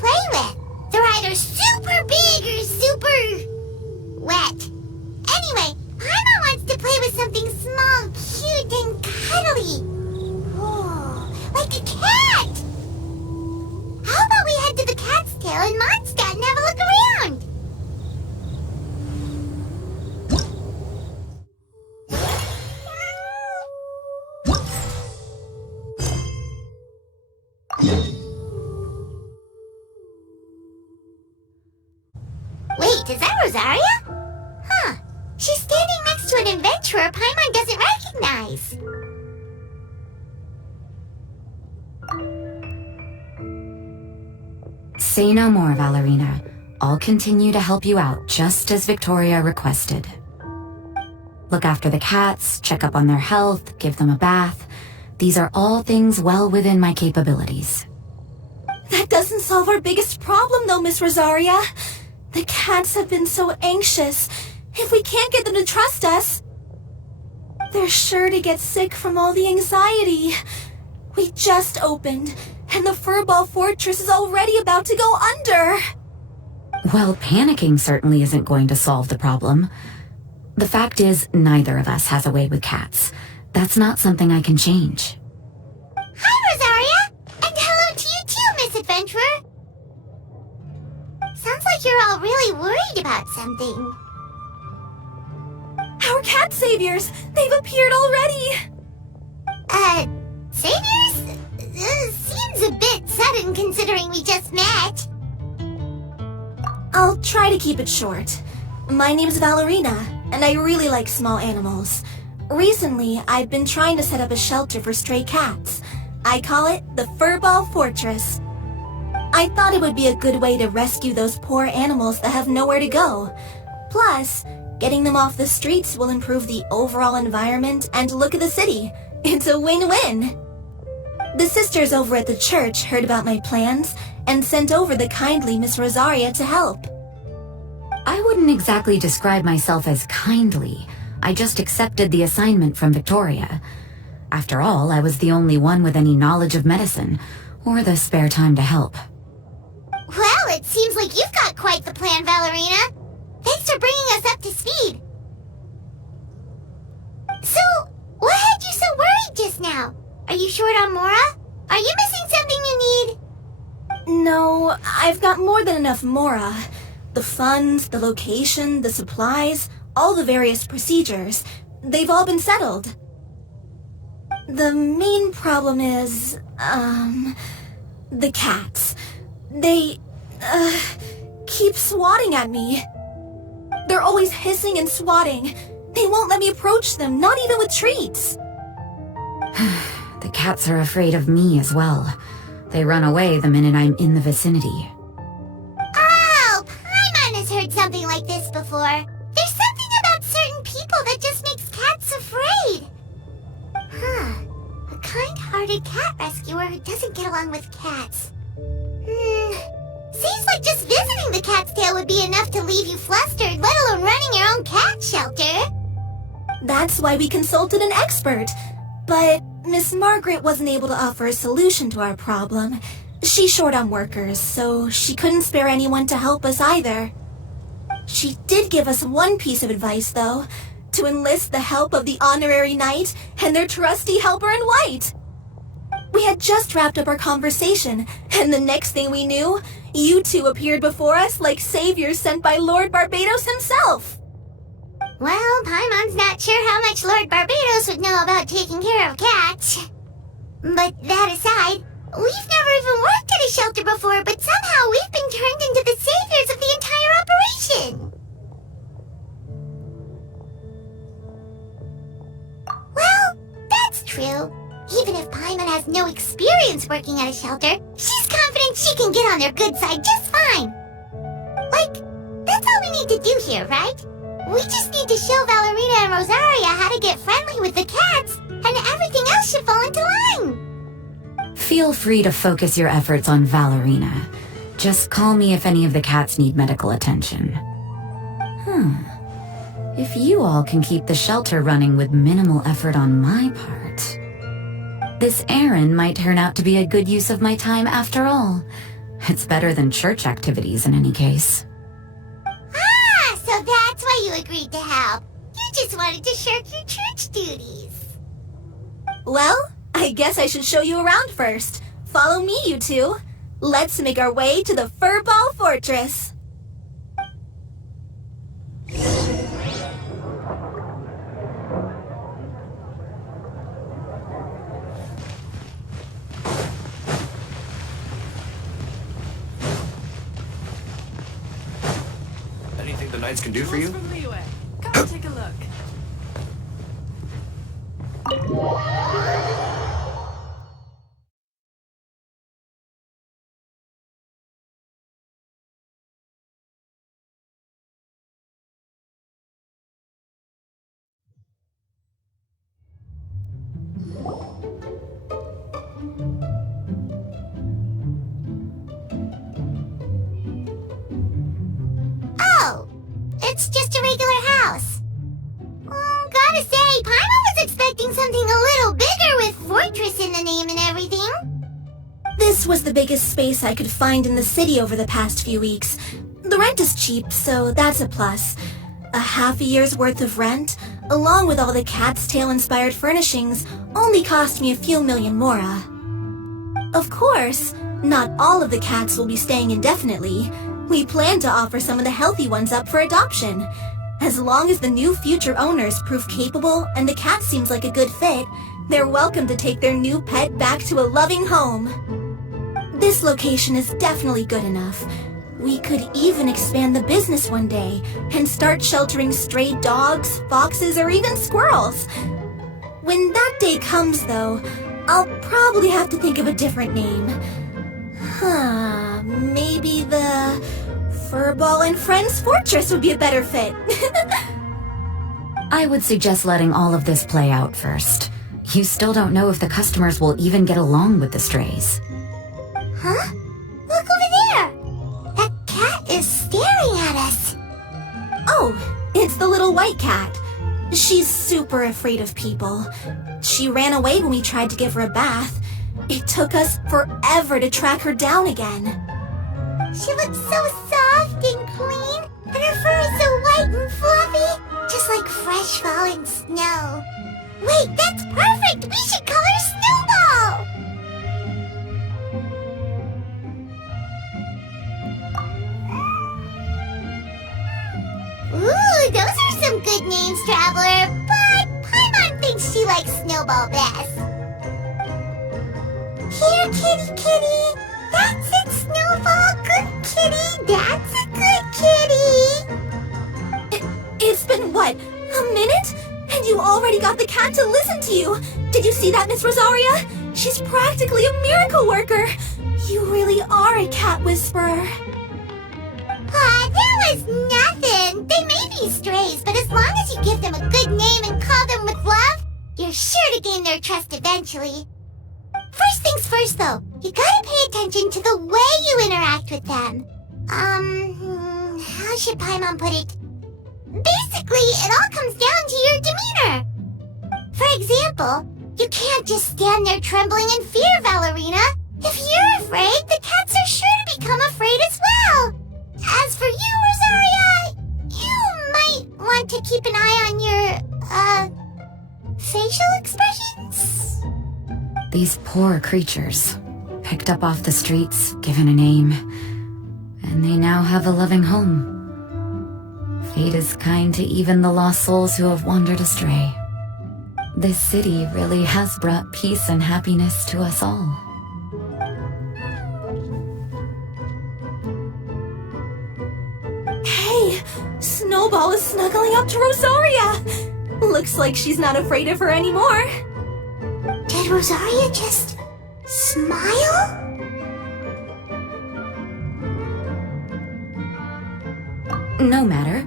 play with. They're either super big or super wet. Anyway, Paimon wants to play with something small, cute, and cuddly. Oh, like a cat. How about we head to the cat's tail in Mondstadt and have a look around? Wait, is that Rosaria? Huh. She's standing next to an adventurer Paimon doesn't recognize. Say no more, Valerina. I'll continue to help you out, just as Victoria requested. Look after the cats, check up on their health, give them a bath. These are all things well within my capabilities. That doesn't solve our biggest problem, though, Miss Rosaria. The cats have been so anxious. If we can't get them to trust us, they're sure to get sick from all the anxiety. We just opened, and the Furball Fortress is already about to go under. Well, panicking certainly isn't going to solve the problem. The fact is, neither of us has a way with cats. That's not something I can change. Hi, Rosaria! And hello to you too, Miss Adventurer! Sounds like you're all really worried about something. Our cat saviors! They've appeared already! Saviors? Seems a bit sudden considering we just met. I'll try to keep it short. My name's Valerina, and I really like small animals. Recently, I've been trying to set up a shelter for stray cats. I call it the Furball Fortress. I thought it would be a good way to rescue those poor animals that have nowhere to go. Plus, getting them off the streets will improve the overall environment and look of the city. It's a win-win. The sisters over at the church heard about my plans and sent over the kindly Miss Rosaria to help. I wouldn't exactly describe myself as kindly. I just accepted the assignment from Victoria. After all, I was the only one with any knowledge of medicine, or the spare time to help. Well, it seems like you've got quite the plan, Valerina. Thanks for bringing us up to speed. So, what had you so worried just now? Are you short on Mora? Are you missing something you need? No, I've got more than enough Mora. The funds, the location, the supplies, all the various procedures, they've all been settled. The main problem is, the cats. They, keep swatting at me. They're always hissing and swatting. They won't let me approach them, not even with treats. The cats are afraid of me as well. They run away the minute I'm in the vicinity. Oh, Paimon has heard something like this before. There's something about certain people that just makes cats afraid. Huh. A kind-hearted cat rescuer who doesn't get along with cats. Seems like just visiting the cat's tail would be enough to leave you flustered, let alone running your own cat shelter. That's why we consulted an expert. But Miss Margaret wasn't able to offer a solution to our problem. She's short on workers, so she couldn't spare anyone to help us either. She did give us one piece of advice, though, to enlist the help of the Honorary Knight and their trusty helper in white. We had just wrapped up our conversation, and the next thing we knew, you two appeared before us like saviors sent by Lord Barbados himself. Well, Paimon's not sure how much Lord Barbados would know about taking care of cats. But that aside, we've never even worked at a shelter before, but somehow we've been turned into the saviors of the entire operation. Well, that's true. Even if Paimon has no experience working at a shelter, she's confident she can get on their good side just fine. Like, that's all we need to do here, right? We just need to show Valerina and Rosaria how to get friendly with the cats, and everything else should fall into line. Feel free to focus your efforts on Valerina. Just call me if any of the cats need medical attention. If you all can keep the shelter running with minimal effort on my part, this errand might turn out to be a good use of my time after all. It's better than church activities in any case. Ah, so that's why you agreed to help. You just wanted to shirk your church duties. Well, I guess I should show you around first. Follow me, you two. Let's make our way to the Furball Fortress. Anything the Knights can do for you? Come and take a look. Oh, it's just a regular house. Gotta say, Paimon was expecting something a little bigger with fortress in the name and everything. This was the biggest space I could find in the city over the past few weeks. The rent is cheap, so that's a plus. A half a year's worth of rent, along with all the Cat's Tail-inspired furnishings, only cost me a few million mora. Of course, not all of the cats will be staying indefinitely. We plan to offer some of the healthy ones up for adoption. As long as the new future owners prove capable and the cat seems like a good fit, they're welcome to take their new pet back to a loving home. This location is definitely good enough. We could even expand the business one day and start sheltering stray dogs, foxes, or even squirrels. When that day comes, though, I'll probably have to think of a different name. Maybe the Furball and Friends Fortress would be a better fit. I would suggest letting all of this play out first. You still don't know if the customers will even get along with the strays. Huh? Look over there! That cat is staring at us. Oh, it's the little white cat. She's super afraid of people. She ran away when we tried to give her a bath. It took us forever to track her down again. She looks so soft and clean, and her fur is so white and fluffy, just like fresh fallen snow. Wait, that's perfect! We should call her Snowball! Ooh, those are some good names, Traveler, but Paimon thinks she likes Snowball best. Here, kitty kitty! That's it, Snowball! Good kitty! That's a good kitty! It's been, what, a minute? And you already got the cat to listen to you! Did you see that, Miss Rosaria? She's practically a miracle worker! You really are a cat whisperer. That was nothing! They may be strays, but as long as you give them a good name and call them with love, you're sure to gain their trust eventually. First things first, though, you gotta pay attention to the way you interact with them. How should Paimon put it? Basically, it all comes down to your demeanor. For example, you can't just stand there trembling in fear, Valerina. If you're afraid, the cats are sure to become afraid as well. As for you, Rosaria, you might want to keep an eye on your, facial expressions. These poor creatures, picked up off the streets, given a name, and they now have a loving home. Fate is kind to even the lost souls who have wandered astray. This city really has brought peace and happiness to us all. Hey, Snowball is snuggling up to Rosaria. Looks like she's not afraid of her anymore. Did Rosaria just smile? No matter.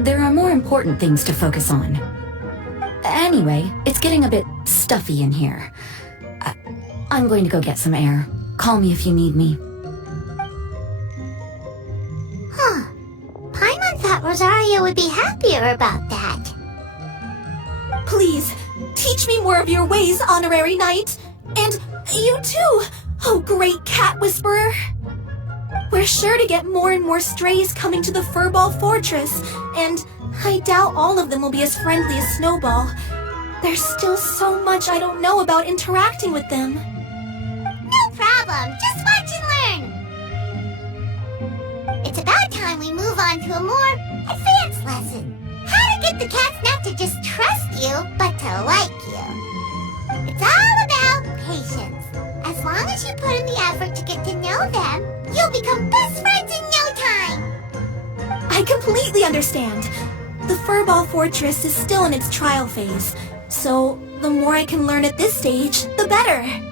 There are more important things to focus on. Anyway, it's getting a bit stuffy in here. I'm going to go get some air. Call me if you need me. Paimon thought Rosaria would be happier about that. Please, teach me more of your ways, Honorary Knight. And you too, oh great cat whisperer. We're sure to get more and more strays coming to the Furball Fortress, and I doubt all of them will be as friendly as Snowball. There's still so much I don't know about interacting with them. No problem. Just watch and learn. It's about time we move on to a more advanced lesson. How to get the cats not to just trust you, but to like you. It's all about patience. As long as you put in the effort to get to know them, you'll become best friends in no time. I completely understand. The Furball Fortress is still in its trial phase, so the more I can learn at this stage, the better.